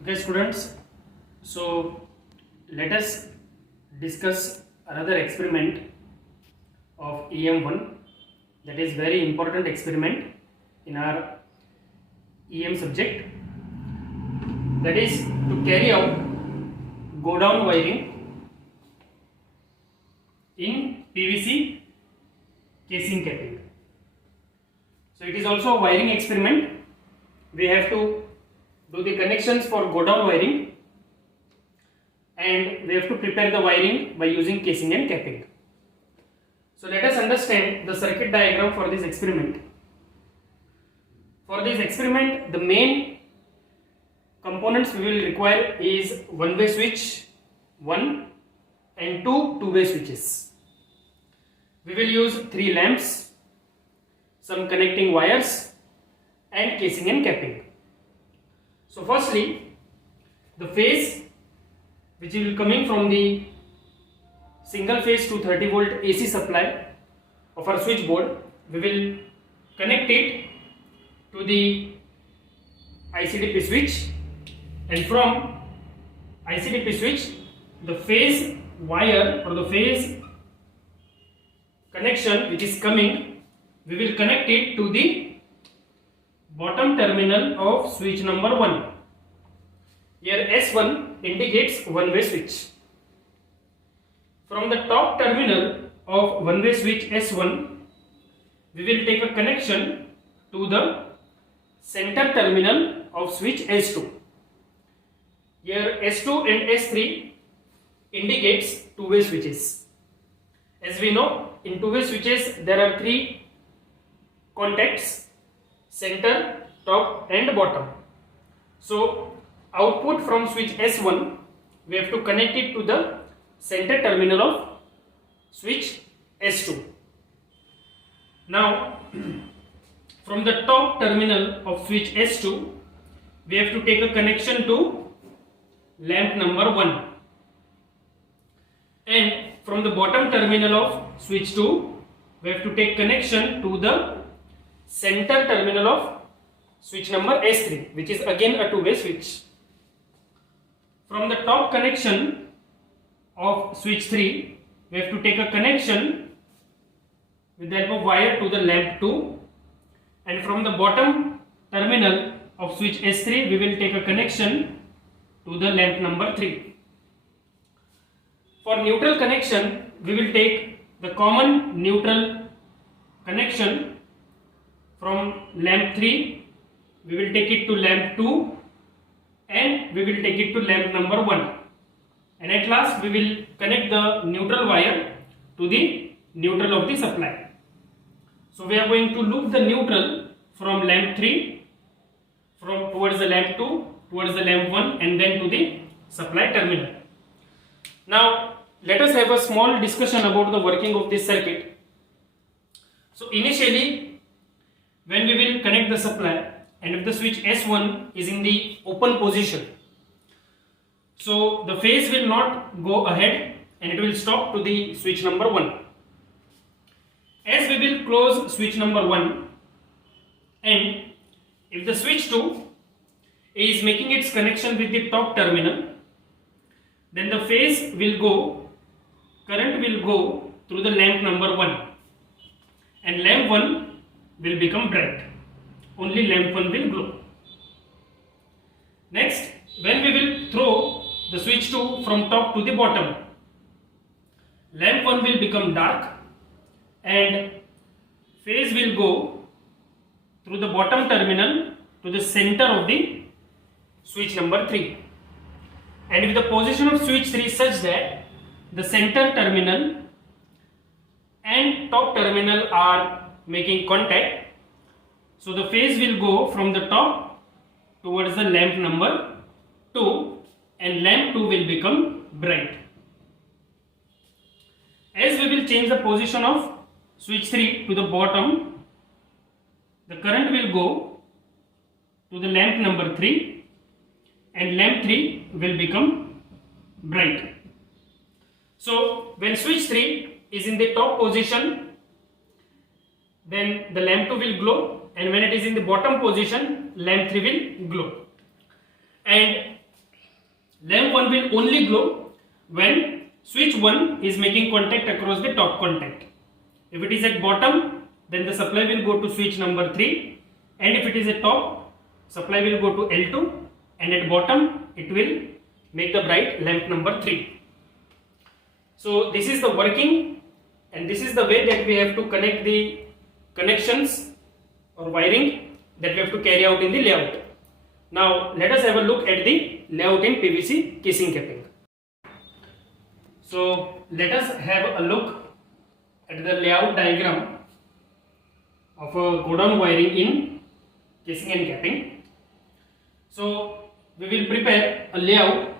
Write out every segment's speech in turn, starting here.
Okay, students, so let us discuss another experiment of EM1, that is very important experiment in our EM subject, that is to carry out go down wiring in PVC casing capping. So it is also a wiring experiment. We have to do the connections for go down wiring and we have to prepare the wiring by using casing and capping. So let us understand the circuit diagram for this experiment. For this experiment, the main components we will require is one-way switch 1 and two-way switches. We will use 3 lamps, some connecting wires and casing and capping. So firstly, the phase which will coming from the single phase 230 volt AC supply of our switchboard, we will connect it to the ICDP switch, and from ICDP switch the phase wire or the phase connection which is coming, we will connect it to the bottom terminal of switch number 1. Here S1 indicates one-way switch. From the top terminal of one-way switch S1, we will take a connection to the center terminal of switch S2. Here S2 and S3 indicates two-way switches. As we know, in two-way switches there are 3 contacts: center, top and bottom. So output from switch S1, we have to connect it to the center terminal of switch S2. Now from the top terminal of switch S2, we have to take a connection to lamp number 1, and from the bottom terminal of switch 2, we have to take connection to the center terminal of switch number S3, which is again a two-way switch. From the top connection of switch 3, we have to take a connection with the help of wire to the lamp 2, and from the bottom terminal of switch S3, we will take a connection to the lamp number 3. For neutral connection, we will take the common neutral connection. From lamp 3, we will take it to lamp 2 and we will take it to lamp number 1, and at last we will connect the neutral wire to the neutral of the supply. So we are going to loop the neutral from lamp 3 from towards the lamp 2, towards the lamp 1 and then to the supply terminal. Now let us have a small discussion about the working of this circuit. So initially, when we will connect the supply and if the switch S1 is in the open position, so the phase will not go ahead and it will stop to the switch number 1. As we will close switch number 1 and if the switch 2 is making its connection with the top terminal, then the phase will go, current will go through the lamp number 1 and lamp 1 will become bright. Only lamp 1 will glow. Next, when we will throw the switch 2 from top to the bottom, lamp 1 will become dark and phase will go through the bottom terminal to the center of the switch number 3. And with the position of switch 3 such that the center terminal and top terminal are making contact, so the phase will go from the top towards the lamp number 2 and lamp 2 will become bright. As we will change the position of switch 3 to the bottom, the current will go to the lamp number 3 and lamp 3 will become bright. So when switch 3 is in the top position, then the lamp 2 will glow, and when it is in the bottom position, lamp 3 will glow. And lamp 1 will only glow when switch 1 is making contact across the top contact. If it is at bottom, then the supply will go to switch number 3, and if it is at top, supply will go to L2, and at bottom it will make the bright lamp number 3. So this is the working, and this is the way that we have to connect the connections or wiring that we have to carry out in the layout. Now let us have a look at the layout in PVC casing capping. So let us have a look at the layout diagram of a go-down wiring in casing and capping. So we will prepare a layout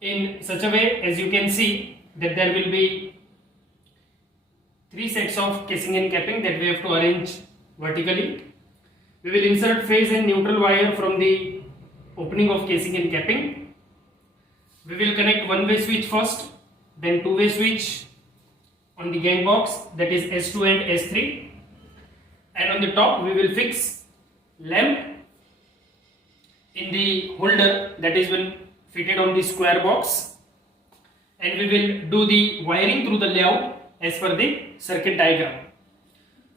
in such a way, as you can see, that there will be 3 sets of casing and capping that we have to arrange vertically. We will insert phase and neutral wire from the opening of casing and capping. We will connect one-way switch first, then two-way switch on the gang box, that is S2 and S3, and on the top we will fix lamp in the holder that is been fitted on the square box, and we will do the wiring through the layout as per the circuit diagram.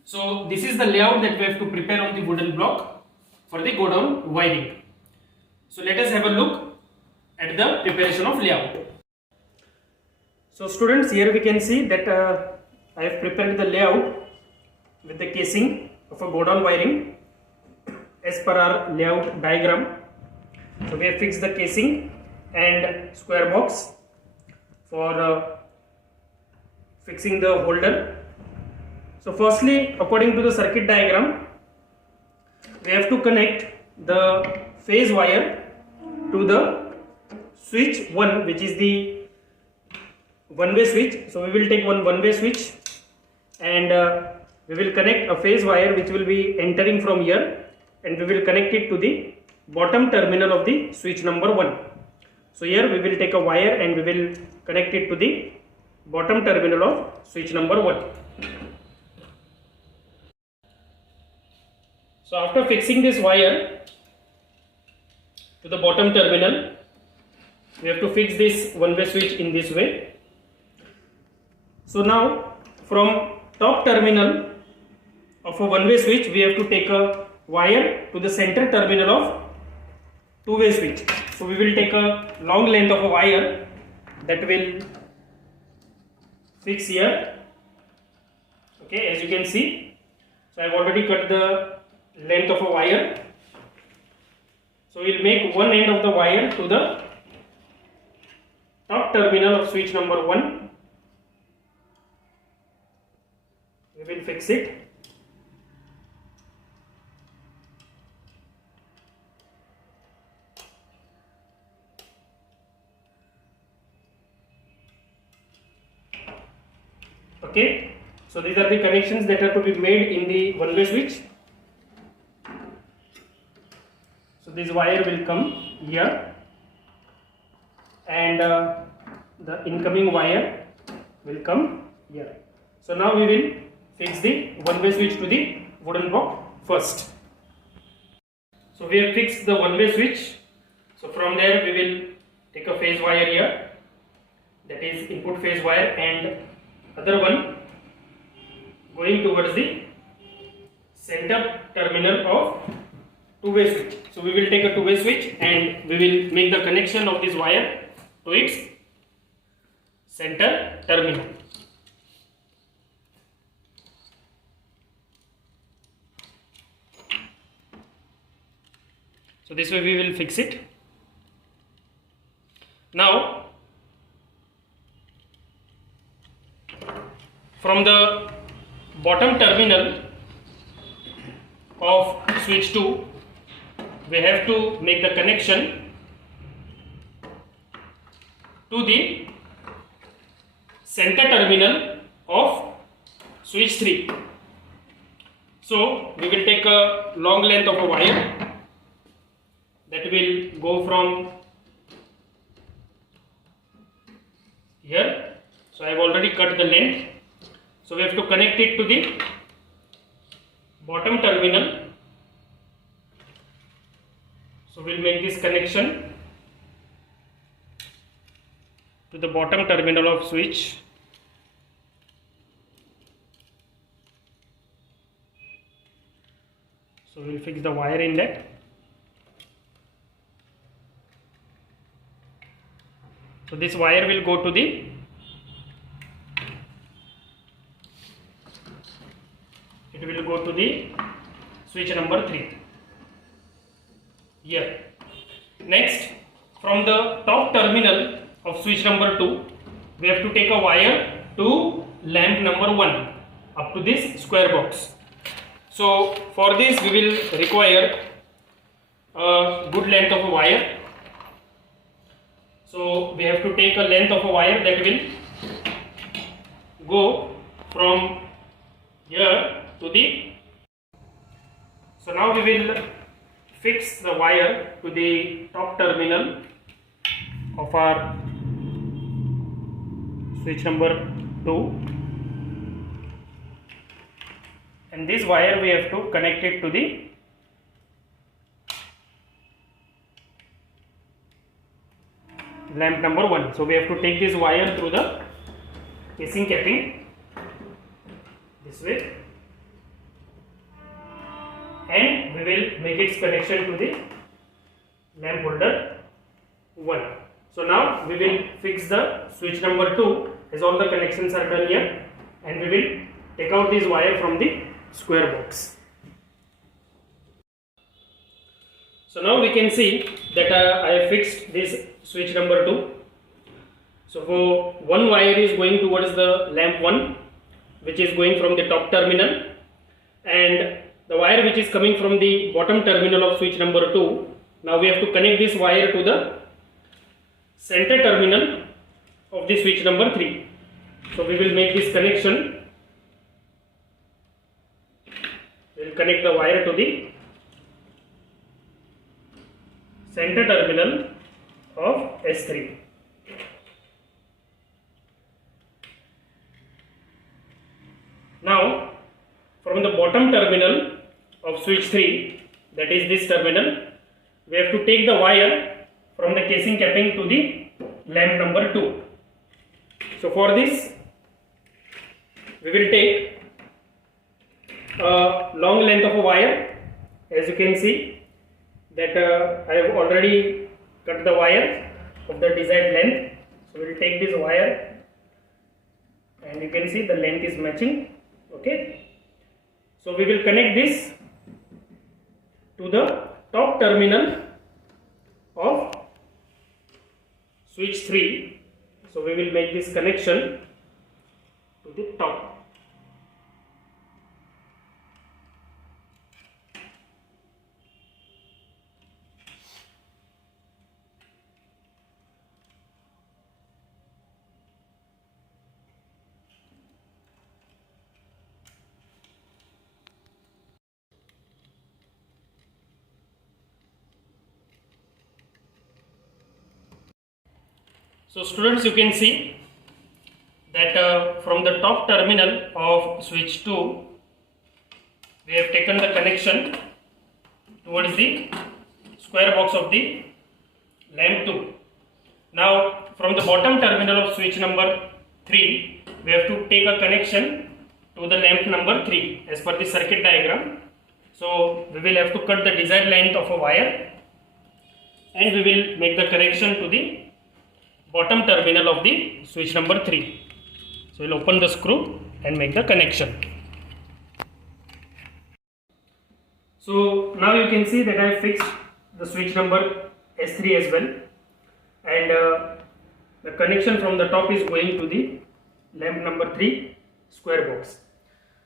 So this is the layout that we have to prepare on the wooden block for the go down wiring. So let us have a look at the preparation of layout. So students, here we can see that I have prepared the layout with the casing of a go down wiring as per our layout diagram. So we have fixed the casing and square box for fixing the holder. So firstly, according to the circuit diagram, we have to connect the phase wire to the switch 1, which is the one-way switch. So we will take one-way switch, and we will connect a phase wire which will be entering from here, and we will connect it to the bottom terminal of the switch number 1. So here we will take a wire and we will connect it to the bottom terminal of switch number 1. So after fixing this wire to the bottom terminal, we have to fix this one-way switch in this way. So now from top terminal of a one-way switch, we have to take a wire to the center terminal of two-way switch. So we will take a long length of a wire that will fix here. Okay, as you can see, so I have already cut the length of a wire. So we will make one end of the wire to the top terminal of switch number 1. We will fix it. Okay, so these are the connections that are to be made in the one-way switch. So this wire will come here, and the incoming wire will come here. So now we will fix the one-way switch to the wooden block first. So we have fixed the one-way switch. So from there we will take a phase wire here, that is input phase wire, and other one going towards the center terminal of two-way switch. So we will take a two-way switch and we will make the connection of this wire to its center terminal. So this way we will fix it. Now from the bottom terminal of switch 2, we have to make the connection to the center terminal of switch 3. So we will take a long length of a wire that will go from here. So I have already cut the length. So we have to connect it to the bottom terminal. So we'll make this connection to the bottom terminal of switch. So we will fix the wire in that. So this wire will go to the switch number 3 here. Next, from the top terminal of switch number 2, we have to take a wire to lamp number 1 up to this square box. So for this we will require a good length of a wire. So we have to take a length of a wire that will go from here to the. So now we will fix the wire to the top terminal of our switch number 2, and this wire we have to connect it to the lamp number 1. So we have to take this wire through the casing capping this way, and we will make its connection to the lamp holder 1. So now we will fix the switch number 2 as all the connections are done here, and we will take out this wire from the square box. So now we can see that I have fixed this switch number 2. So for one wire is going towards the lamp 1, which is going from the top terminal, and the wire which is coming from the bottom terminal of switch number 2, now we have to connect this wire to the center terminal of the switch number 3. So we will make this connection. We will connect the wire to the center terminal of S3. Now from the bottom terminal of switch 3, that is this terminal, we have to take the wire from the casing capping to the lamp number 2. So for this we will take a long length of a wire. As you can see that I have already cut the wire of the desired length. So we will take this wire, and you can see the length is matching. Okay, so we will connect this to the top terminal of switch 3. So we will make this connection to the top. So students, you can see that from the top terminal of switch 2, we have taken the connection towards the square box of the lamp 2. Now from the bottom terminal of switch number 3, we have to take a connection to the lamp number 3 as per the circuit diagram. So we will have to cut the desired length of a wire, and we will make the connection to the bottom terminal of the switch number 3. So we will open the screw and make the connection. So now you can see that I have fixed the switch number S3 as well, and the connection from the top is going to the lamp number 3 square box.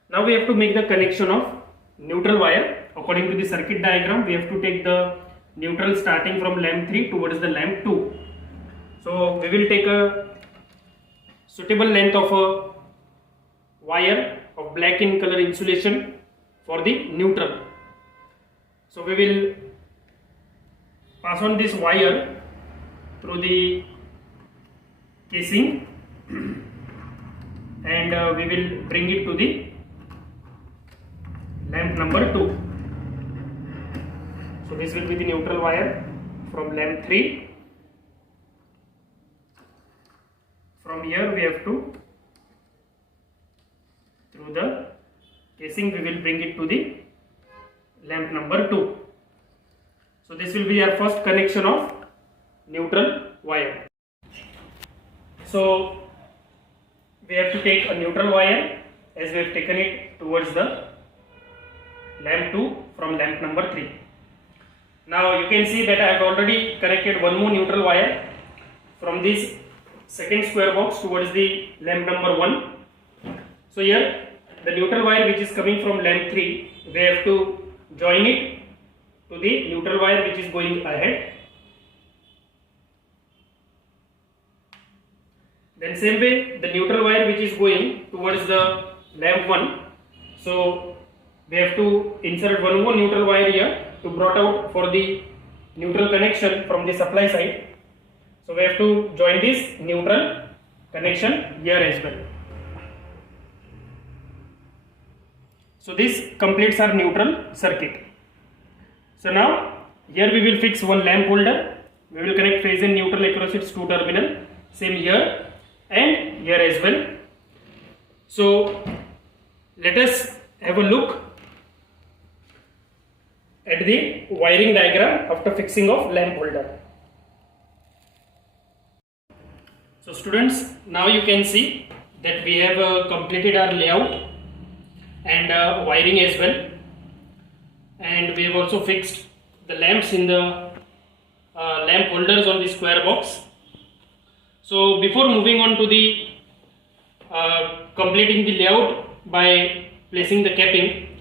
Now we have to make the connection of neutral wire. According to the circuit diagram, we have to take the neutral starting from lamp 3 towards the lamp 2. So we will take a suitable length of a wire of black in color insulation for the neutral. So we will pass on this wire through the casing, and we will bring it to the lamp number 2. So this will be the neutral wire from lamp 3 from here we have to, through the casing we will bring it to the lamp number 2. So this will be our first connection of neutral wire. So we have to take a neutral wire as we have taken it towards the lamp 2 from lamp number 3. Now you can see that I have already connected one more neutral wire from this second square box towards the lamp number 1. So here the neutral wire which is coming from lamp 3, we have to join it to the neutral wire which is going ahead. Then same way the neutral wire which is going towards the lamp 1, so we have to insert one more neutral wire here to brought out for the neutral connection from the supply side. So we have to join this neutral connection here as well. So this completes our neutral circuit. So now here we will fix one lamp holder. We will connect phase and neutral across its two terminal. Same here and here as well. So let us have a look at the wiring diagram after fixing of lamp holder. So students, now you can see that we have completed our layout and wiring as well, and we have also fixed the lamps in the lamp holders on the square box. So before moving on to the completing the layout by placing the capping,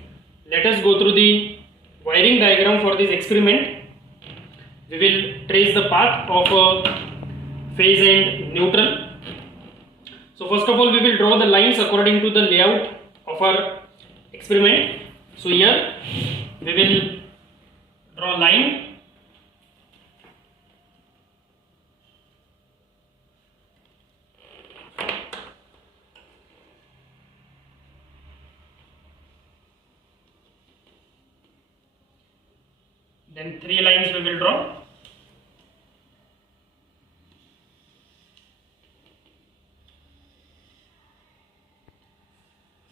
let us go through the wiring diagram for this experiment. We will trace the path of phase and neutral. So first of all we will draw the lines according to the layout of our experiment. So here we will draw a line, then 3 lines we will draw.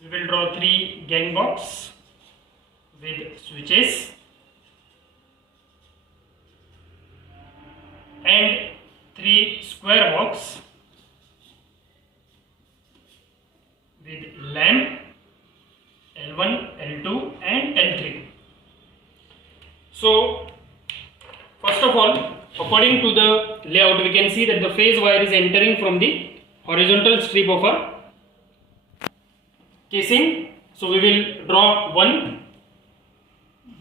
We will draw 3 gang box with switches and 3 square box with lamp L1, L2 and L3. So first of all, according to the layout, we can see that the phase wire is entering from the horizontal strip of our casing. So we will draw one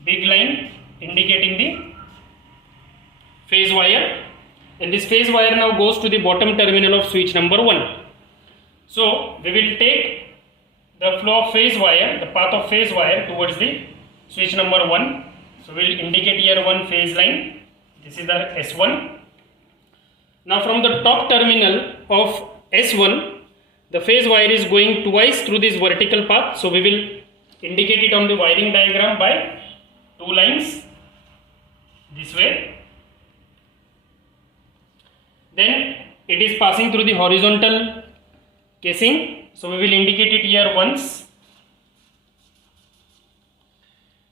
big line indicating the phase wire, and this phase wire now goes to the bottom terminal of switch number 1. So we will take the flow of phase wire, the path of phase wire towards the switch number 1. So we will indicate here one phase line. This is our S1. Now from the top terminal of S1, the phase wire is going twice through this vertical path. So we will indicate it on the wiring diagram by 2 lines this way. Then it is passing through the horizontal casing. So we will indicate it here once.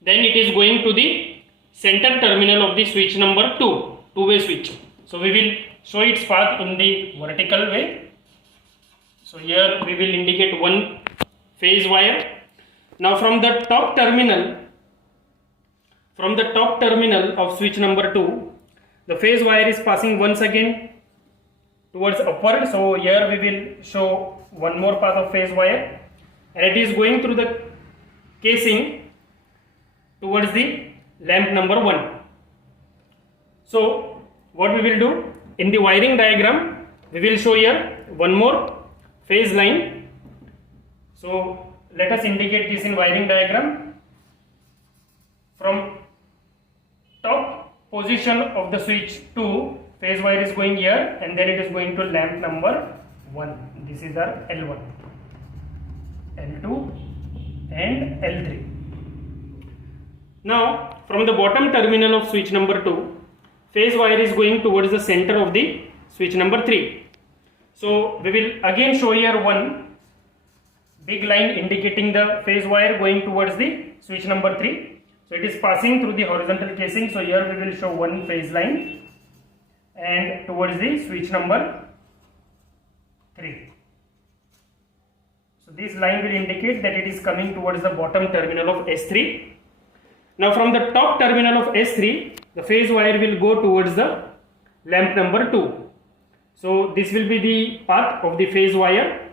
Then it is going to the center terminal of the switch number 2, two-way switch. So we will show its path in the vertical way. So here we will indicate one phase wire. Now from the top terminal of switch number 2, the phase wire is passing once again towards upward. So here we will show one more path of phase wire, and it is going through the casing towards the lamp number 1. So what we will do in the wiring diagram, we will show here one more phase line. So let us indicate this in wiring diagram. From top position of the switch 2, phase wire is going here, and then it is going to lamp number 1. This is our L1, L2 and L3. Now from the bottom terminal of switch number 2, phase wire is going towards the center of the switch number 3. So we will again show here one big line indicating the phase wire going towards the switch number 3. So it is passing through the horizontal casing. So here we will show one phase line and towards the switch number 3. So this line will indicate that it is coming towards the bottom terminal of S3. Now from the top terminal of S3, the phase wire will go towards the lamp number 2. So this will be the path of the phase wire.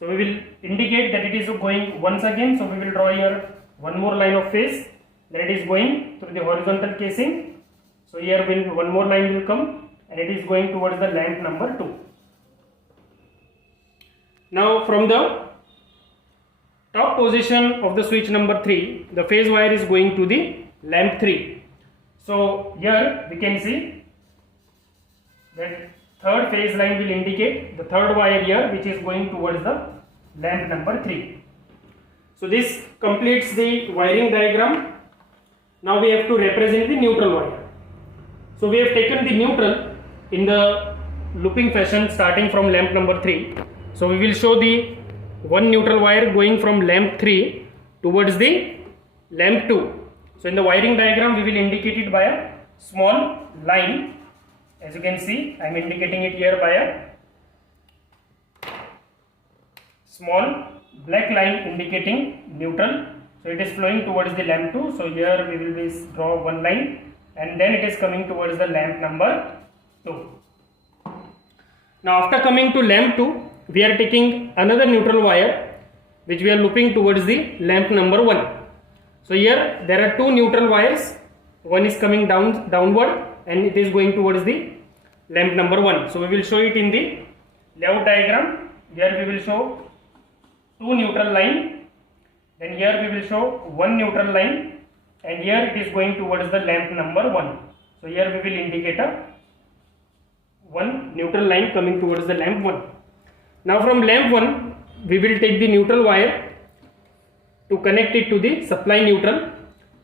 So we will indicate that it is going once again. So we will draw here one more line of phase. Then it is going through the horizontal casing. So here one more line will come and it is going towards the lamp number 2. Now from the top position of the switch number 3, the phase wire is going to the lamp 3. So here we can see that third phase line will indicate the third wire here, which is going towards the lamp number 3. So this completes the wiring diagram. Now we have to represent the neutral wire. So we have taken the neutral in the looping fashion starting from lamp number 3. So we will show the one neutral wire going from lamp 3 towards the lamp 2. So in the wiring diagram we will indicate it by a small line. As you can see, I am indicating it here by a small black line indicating neutral. So it is flowing towards the lamp 2. So here we will draw one line and then it is coming towards the lamp number 2. Now after coming to lamp 2, we are taking another neutral wire which we are looping towards the lamp number 1. So here there are two neutral wires. One is coming downward and it is going towards the lamp number 1. So we will show it in the layout diagram. Here we will show two neutral line, then here we will show one neutral line, and here it is going towards the lamp number 1. So here we will indicate a one neutral line coming towards the lamp 1. Now from lamp 1 we will take the neutral wire to connect it to the supply neutral.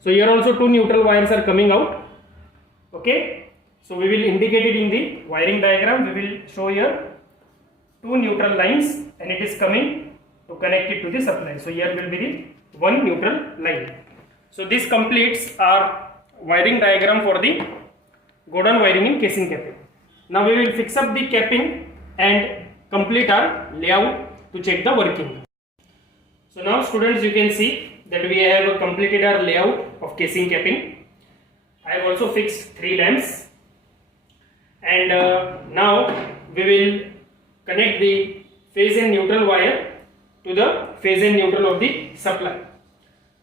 So here also two neutral wires are coming out. Okay, so we will indicate it in the wiring diagram. We will show here two neutral lines and it is coming to connect it to the supply. So here will be the one neutral line. So this completes our wiring diagram for the Godon wiring in casing capping. Now we will fix up the capping and complete our layout to check the working. So now students, you can see that we have completed our layout of casing capping. I have also fixed 3 lamps, and now we will connect the phase and neutral wire to the phase and neutral of the supply.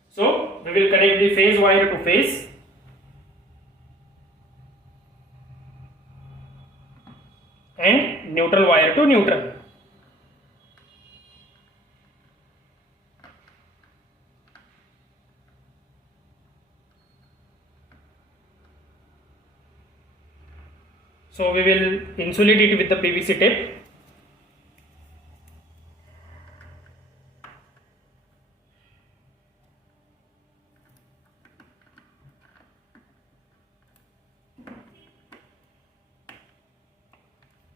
So we will connect the phase wire to phase and neutral wire to neutral. So we will insulate it with the PVC tape.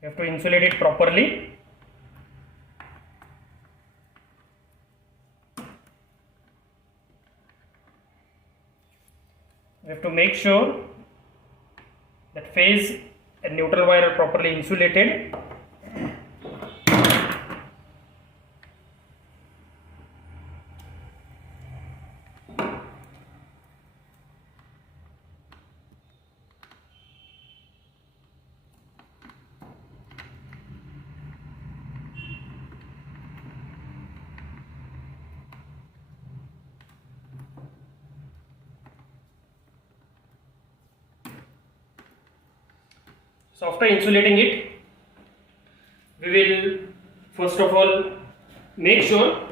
You have to insulate it properly. You have to make sure that phase and neutral wire are properly insulated. So after insulating it, we will first of all make sure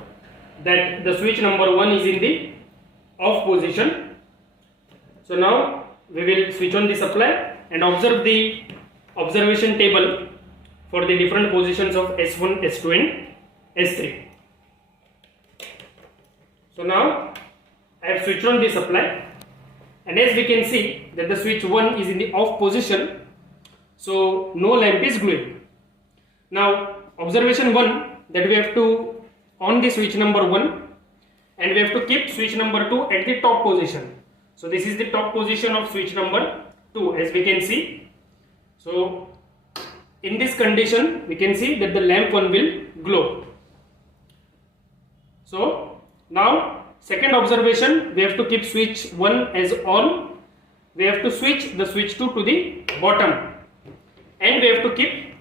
that the switch number 1 is in the off position. So now we will switch on the supply and observe the observation table for the different positions of S1, S2 and S3. So now I have switched on the supply, and as we can see that the switch 1 is in the off position, so no lamp is glowing. Now observation 1, that we have to on the switch number 1 and we have to keep switch number 2 at the top position. So this is the top position of switch number 2, as we can see. So in this condition we can see that the lamp 1 will glow. So now second observation, we have to keep switch 1 as on. We have to switch the switch 2 to the bottom and we have to keep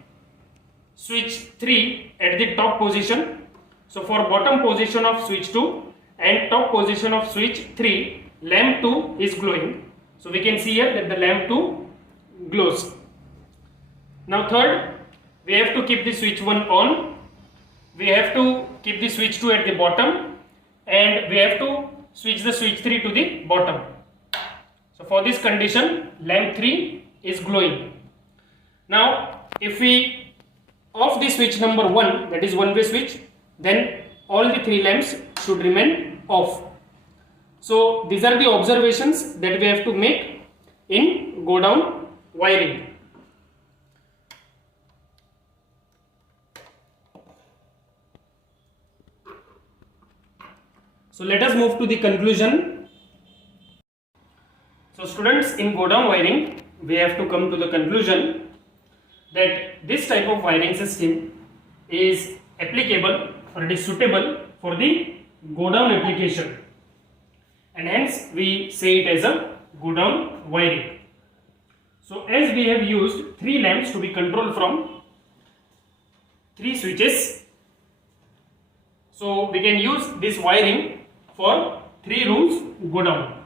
switch 3 at the top position. So for bottom position of switch 2 and top position of switch 3, lamp 2 is glowing. So we can see here that the lamp 2 glows. Now third, we have to keep the switch 1 on. We have to keep the switch 2 at the bottom and we have to switch the switch 3 to the bottom. So for this condition, lamp 3 is glowing. Now if we off the switch number 1, that is one way switch, then all the 3 lamps should remain off. So these are the observations that we have to make in go down wiring. So let us move to the conclusion. So students, in go down wiring, we have to come to the conclusion that this type of wiring system is applicable or it is suitable for the go down application, and hence we say it as a go down wiring. So as we have used 3 lamps to be controlled from 3 switches, so we can use this wiring for 3 rooms go down.